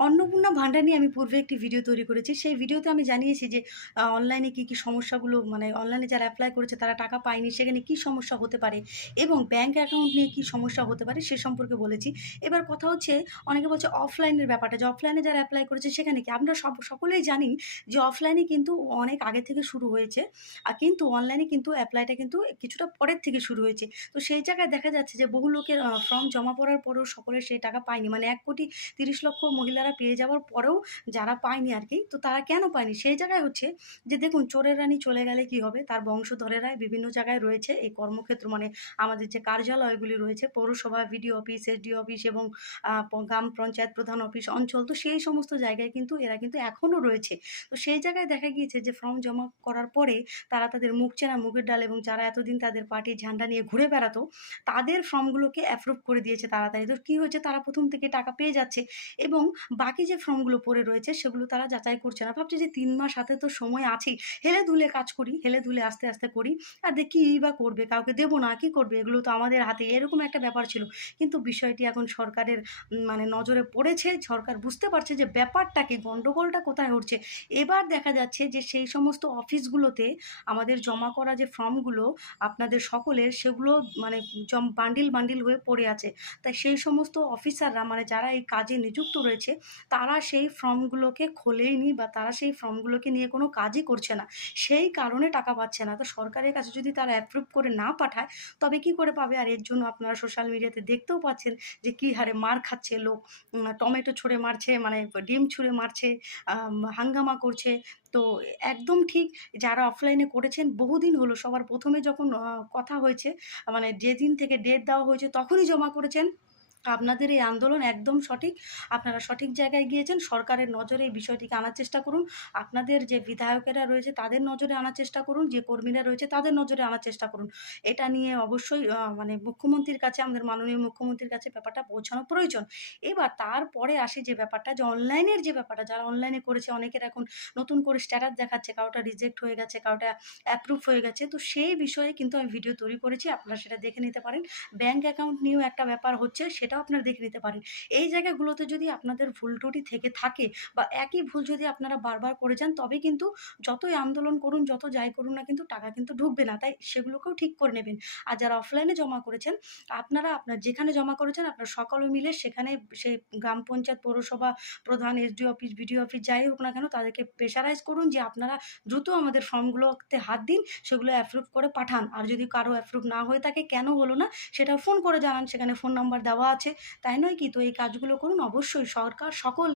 অন্নপূর্ণা ভান্ডার নিয়ে আমি পূর্বে একটি ভিডিও তৈরি করেছি। সেই ভিডিওতে আমি জানিয়েছি যে অনলাইনে কি সমস্যাগুলো মানে অনলাইনে যারা এপ্লাই করেছে তারা টাকা পায়নি, সেখানে কি সমস্যা হতে পারে এবং ব্যাংক অ্যাকাউন্ট নিয়ে কি সমস্যা হতে পারে সে সম্পর্কে বলেছি। এবার কথা হচ্ছে অনেকে বলছে অফলাইনের ব্যাপারটা, যে অফলাইনে যারা এপ্লাই করেছে সেখানে কি? আমরা সকলেই জানি যে অফলাইনে কিন্তু অনেক আগে থেকে শুরু হয়েছে। কিন্তু অনলাইনে কিন্তু এপ্লাইটা কিন্তু কিছুটা পরের থেকে শুরু হয়েছে। তো সেই জায়গায় দেখা যাচ্ছে যে বহু লোকের ফর্ম জমা পড়ার পরেও সকলের সেই টাকা পায়নি। মানে ১,৩০,০০,০০০ মহিলারা পেয়ে যাওয়ার পরেও যারা পায়নি আরকি, তো তারা কেন পায়নি? সেই জায়গায় হচ্ছে যে দেখুন, চোরের রানী চলে গেলে কি হবে? তার বংশধরেরাই বিভিন্ন জায়গায় রয়েছে এই কর্মক্ষেত্র, মানে আমাদের যে কার্যালয়গুলি রয়েছে পৌরসভা, বিডিও অফিস, এসডিও অফিস এবং গ্রাম পঞ্চায়েত প্রধান অফিস অঞ্চল, তো সেই সমস্ত জায়গায় কিন্তু এরা কিন্তু এখনো রয়েছে। তো সেই জায়গায় দেখা গিয়েছে যে ফর্ম জমা করার পরে তারা তাদের মুখ চেনা মুগের ডাল এবং যারা এতদিন তাদের পার্টির ঝান্ডা নিয়ে ঘুরে বেড়াতো, তাদের ফর্মগুলোকে অ্যাপ্রুভ করে দিয়েছে তাড়াতাড়ি। তো কি হয়েছে? তারা ১ম থেকে টাকা পেয়ে যাচ্ছে এবং বাকি যে ফর্মগুলো পড়ে রয়েছে সেগুলো তারা যাচাই করছে না। ভাবছে যে ৩ মাস হাতে তো সময় আছেই। হেলে-দুলে কাজ করি, হেলে-দুলে আস্তে, আস্তে করি। আর কিই বা করবে? কাউকে দেব না, কি করবে? এগুলো তো আমাদের হাতে। এরকম একটা ব্যাপার ছিল। কিন্তু বিষয়টি এখন সরকারের মানে নজরে পড়েছে। সরকার বুঝতে পারছে যে ব্যাপারটা কি, গন্ডগোলটা কোথায় হচ্ছে। এবার দেখা যাচ্ছে যে সেই সমস্ত অফিসগুলোতে আমাদের জমা করা যে ফর্মগুলো আপনাদের সকলের, সেগুলো মানে বান্ডিল, বান্ডিল হয়ে পড়ে আছে। তাই সেই সমস্ত অফিসাররা, মানে যারা এই কাজে নিযুক্ত রয়েছে, তারা সেই ফর্মগুলোকে খোলেইনি বা তারা সেই ফর্মগুলোকে নিয়ে কোনো কাজই করছে না। সেই কারণে টাকা পাচ্ছে না। তো সরকারের কাছে যদি তারা অ্যাপ্রুভ করে না পাঠায়, তবে কি করে পাবে? আর এর জন্য আপনারা সোশ্যাল মিডিয়াতে দেখতেও পাচ্ছেন যে কি হারে মার খাচ্ছে লোক। টমেটো ছুঁড়ে মারছে, মানে ডিম ছুঁড়ে মারছে, হাঙ্গামা করছে। তো একদম ঠিক, যারা অফলাইনে করেছেন বহুদিন হলো, সবার ১ম এ যখন কথা হয়েছে, মানে যেদিন থেকে ডেট দেওয়া হয়েছে তখনই জমা করেছেন। আপনাদের এই আন্দোলন একদম সঠিক। আপনারা সঠিক জায়গায় গিয়েছেন। সরকারের নজরে এই বিষয়টিকে আনার চেষ্টা করুন। আপনাদের যে বিধায়কেরা রয়েছে তাদের নজরে আনার চেষ্টা করুন। যে কর্মীরা রয়েছে তাদের নজরে আনার চেষ্টা করুন। এটা নিয়ে অবশ্যই মানে মুখ্যমন্ত্রীর কাছে, আমাদের মাননীয় মুখ্যমন্ত্রীর কাছে ব্যাপারটা পৌঁছানো প্রয়োজন। এবার তারপরে আসি যে ব্যাপারটা, যে অনলাইনের যে ব্যাপারটা, যারা অনলাইনে করেছে অনেকের এখন নতুন করে স্ট্যাটাস দেখাচ্ছে, কারোটা রিজেক্ট হয়ে গেছে, কারোটা অ্যাপ্রুভ হয়ে গেছে। তো সেই বিষয়ে কিন্তু আমি ভিডিও তৈরি করেছি। আপনারা সেটা দেখে নিতে পারেন। ব্যাংক অ্যাকাউন্ট নিয়েও একটা ব্যাপার হচ্ছে, সেটাও আপনারা দেখে নিতে পারেন। এই জায়গাগুলোতে যদি আপনাদের ভুল ত্রুটি থেকে থাকে বা একই ভুল যদি আপনারা বারবার করে যান, তবে কিন্তু যতই আন্দোলন করুন, যত যাই করুন না কিন্তু টাকা কিন্তু ঢুকবে না। তাই সেগুলোকেও ঠিক করে নেবেন। আর যারা অফলাইনে জমা করেছেন, আপনারা আপনার যেখানে জমা করেছেন আপনারা সকলে মিলে সেখানে, সেই গ্রাম পঞ্চায়েত, পৌরসভা প্রধান, এসডিও অফিস, বিডিও অফিস যাই হোক না কেন, তাদেরকে প্রেশারাইজ করুন যে আপনারা দ্রুত আমাদের ফর্মগুলোতে হাত দিন, সেগুলো অ্যাপ্রুভ করে পাঠান। আর যদি কারো অ্যাপ্রুভ না হয়ে থাকে, কেন হলো না সেটা ফোন করে জানান, সেখানে ফোন নাম্বার দেওয়া আছে। তাই নয় কি? তো এই কাজগুলো করুন। অবশ্যই সরকার সকল